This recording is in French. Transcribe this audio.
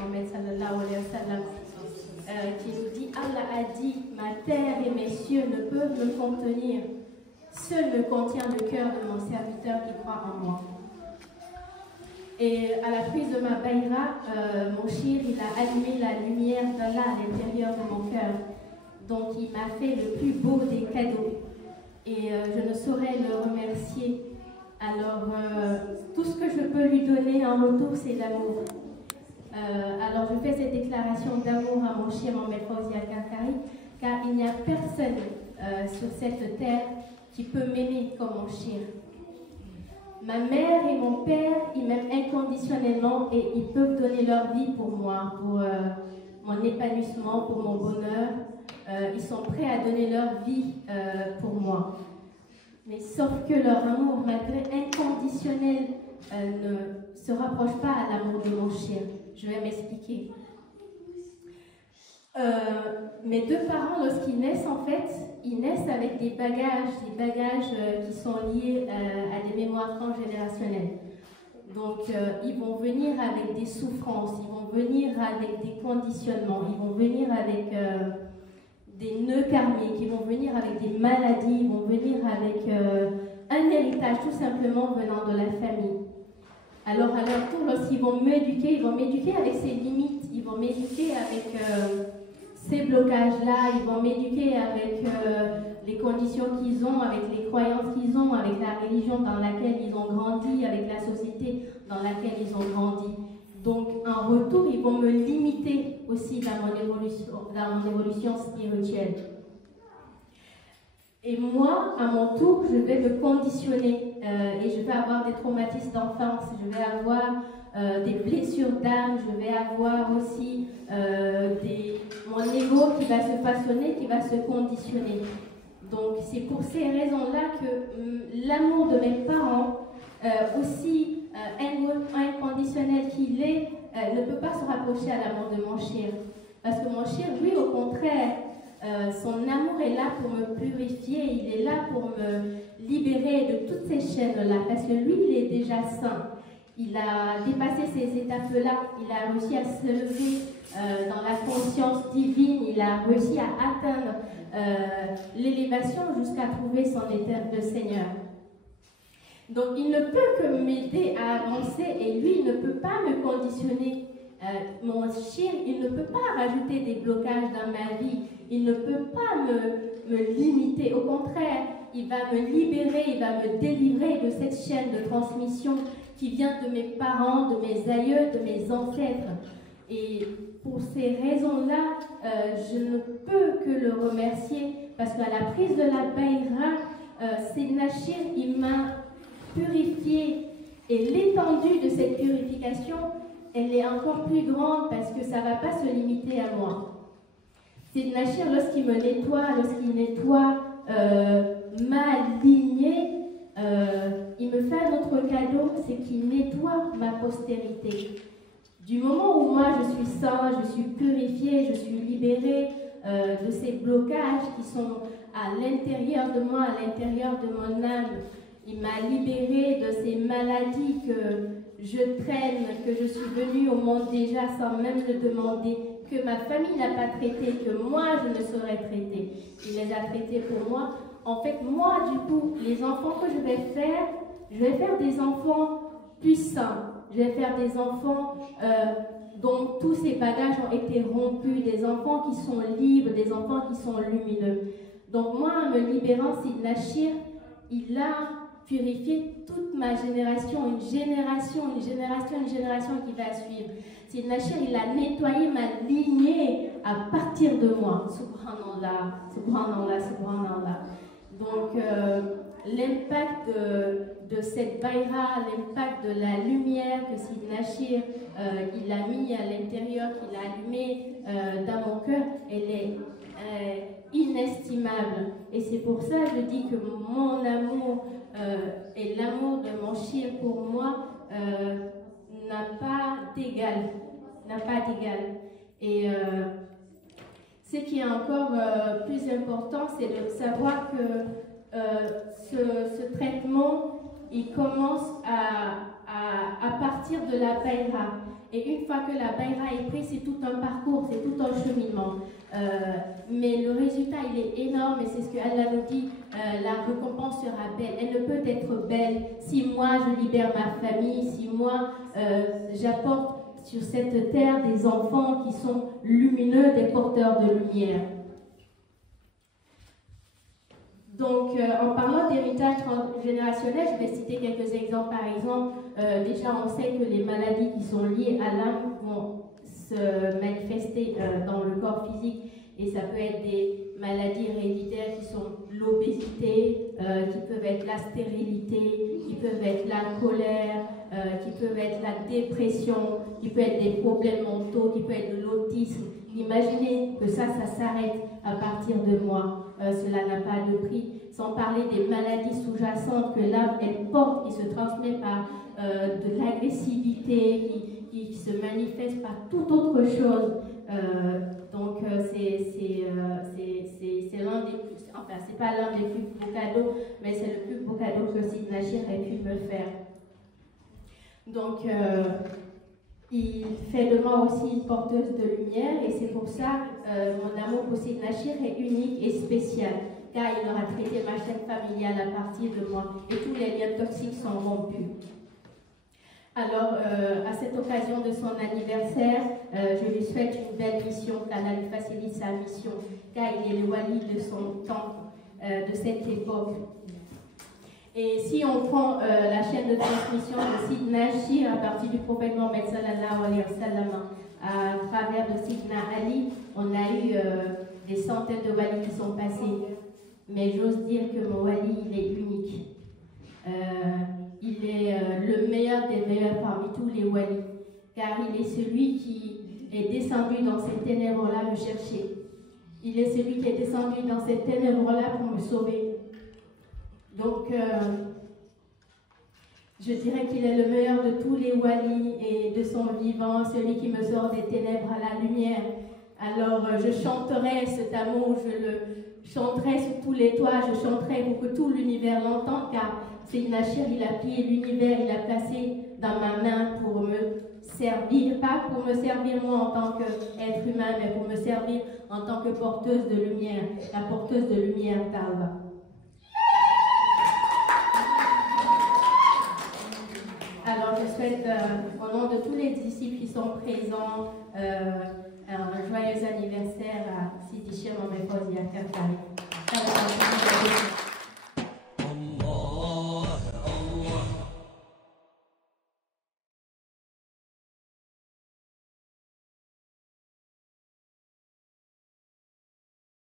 Mohammed sallallahu alayhi wa sallam, qui nous dit, Allah a dit, ma terre et mes cieux ne peuvent me contenir, seul me contient le cœur de mon serviteur qui croit en moi. Et à la prise de ma baïra, mon shir, il a allumé la lumière d'Allah à l'intérieur de mon cœur. Donc il m'a fait le plus beau des cadeaux. Et je ne saurais le remercier. Alors, tout ce que je peux lui donner en retour, c'est l'amour. Alors, je fais cette déclaration d'amour à mon shir Mohammed Fawzi Al-Kankari, car il n'y a personne sur cette terre qui peut m'aimer comme mon shir. Ma mère et mon père, ils m'aiment inconditionnellement et ils peuvent donner leur vie pour moi, pour mon épanouissement, pour mon bonheur. Ils sont prêts à donner leur vie pour moi. Mais sauf que leur amour, malgré inconditionnel, ne se rapproche pas à l'amour de mon shir. Je vais m'expliquer. Mes deux parents, lorsqu'ils naissent, en fait, ils naissent avec des bagages qui sont liés à des mémoires transgénérationnelles. Donc, ils vont venir avec des souffrances, ils vont venir avec des conditionnements, ils vont venir avec des nœuds karmiques, ils vont venir avec des maladies, ils vont venir avec un héritage tout simplement venant de la famille. Alors, à leur tour, lorsqu'ils vont m'éduquer, ils vont m'éduquer avec ces limites, ils vont m'éduquer avec ces blocages-là, ils vont m'éduquer avec les conditions qu'ils ont, avec les croyances qu'ils ont, avec la religion dans laquelle ils ont grandi, avec la société dans laquelle ils ont grandi. Donc, en retour, ils vont me limiter aussi dans mon évolution spirituelle. Et moi, à mon tour, je vais me conditionner et je vais avoir des traumatismes d'enfance, je vais avoir des blessures d'âme, je vais avoir aussi mon ego qui va se façonner, qui va se conditionner. Donc c'est pour ces raisons-là que l'amour de mes parents, aussi inconditionnel qu'il est, ne peut pas se rapprocher à l'amour de mon shir. Parce que mon shir, lui, au contraire, son amour est là pour me purifier, il est là pour me libérer de toutes ces chaînes-là, parce que lui, il est déjà saint. Il a dépassé ces étapes-là, il a réussi à se lever dans la conscience divine, il a réussi à atteindre l'élévation jusqu'à trouver son éternel Seigneur. Donc il ne peut que m'aider à avancer et lui, il ne peut pas me conditionner. Mon shir, il ne peut pas rajouter des blocages dans ma vie, il ne peut pas me limiter. Au contraire, il va me libérer, il va me délivrer de cette chaîne de transmission qui vient de mes parents, de mes aïeux, de mes ancêtres. Et pour ces raisons-là, je ne peux que le remercier parce qu'à la prise de la baïra, Seydina Shir, il m'a purifié. Et l'étendue de cette purification, elle est encore plus grande parce que ça ne va pas se limiter à moi. Seydina Shir, lorsqu'il me nettoie, lorsqu'il nettoie ma lignée, il me fait un autre cadeau, c'est qu'il nettoie ma postérité. Du moment où moi je suis sain, je suis purifiée, je suis libérée de ces blocages qui sont à l'intérieur de moi, à l'intérieur de mon âme, il m'a libérée de ces maladies que je traîne, que je suis venue au monde déjà sans même le demander, que ma famille n'a pas traité, que moi je ne saurais traiter. Il les a traités pour moi. En fait, moi, du coup, les enfants que je vais faire des enfants puissants. Je vais faire des enfants dont tous ces bagages ont été rompus, des enfants qui sont libres, des enfants qui sont lumineux. Donc moi, en me libérant, Seydina Shir, il a purifié toute ma génération, une génération qui va suivre. Seydina Shir, il a nettoyé ma lignée à partir de moi. Subhanallah, subhanallah, subhanallah. Donc, l'impact de cette baïra, l'impact de la lumière que Seydina Shir il a mis à l'intérieur, qu'il a allumé dans mon cœur, elle est inestimable. Et c'est pour ça que je dis que mon amour et l'amour de mon shir pour moi n'a pas d'égal. Et ce qui est encore plus important, c'est de savoir que ce traitement, il commence à partir de la baïra. Et une fois que la Baïra est prise, c'est tout un parcours, c'est tout un cheminement. Mais le résultat, il est énorme et c'est ce que Allah nous dit, la récompense sera belle. Elle ne peut être belle si moi je libère ma famille, si moi j'apporte sur cette terre des enfants qui sont lumineux, des porteurs de lumière. Donc, en parlant d'héritage transgénérationnel, je vais citer quelques exemples. Par exemple, déjà, on sait que les maladies qui sont liées à l'âme vont se manifester dans le corps physique. Et ça peut être des maladies héréditaires qui sont l'obésité, qui peuvent être la stérilité, qui peuvent être la colère, qui peuvent être la dépression, qui peuvent être des problèmes mentaux, qui peuvent être de l'autisme. Imaginez que ça s'arrête à partir de moi. Cela n'a pas de prix. Sans parler des maladies sous-jacentes que l'âme elle porte, qui se transmet par de l'agressivité, qui se manifeste par toute autre chose. Donc c'est l'un des plus, enfin c'est pas l'un des plus beaux cadeaux, mais c'est le plus beau cadeau que Sid Nachir ait pu me faire. Donc il fait de moi aussi une porteuse de lumière et c'est pour ça mon amour pour Sid Nachir est unique et spécial, car il aura traité ma chaîne familiale à partir de moi et tous les liens toxiques sont rompus. Alors, à cette occasion de son anniversaire, je lui souhaite une belle mission, qu'Allah lui facilite sa mission, car il est le wali de son temps, de cette époque. Et si on prend la chaîne de transmission de Sid Nachir à partir du prophète Mohammed sallallahu alayhi wa sallam, à travers de Sidna Ali, on a eu des centaines de walis qui sont passés. Mais j'ose dire que mon wali, il est unique. Il est le meilleur des meilleurs parmi tous les walis, car il est celui qui est descendu dans ces ténèbres-là me chercher. Il est celui qui est descendu dans ces ténèbres-là pour me sauver. Donc, je dirais qu'il est le meilleur de tous les walis et de son vivant, celui qui me sort des ténèbres à la lumière. Alors, je chanterai cet amour, je le chanterai sur tous les toits, je chanterai pour que tout l'univers l'entende, car Sid Nachir, il a pris l'univers, il l'a placé dans ma main pour me servir, pas pour me servir moi en tant qu'être humain, mais pour me servir en tant que porteuse de lumière, la porteuse de lumière d'Allah. Alors je souhaite, au nom de tous les disciples qui sont présents, un joyeux anniversaire à Sidi Cheikh Mohamed Fawzi Akartari.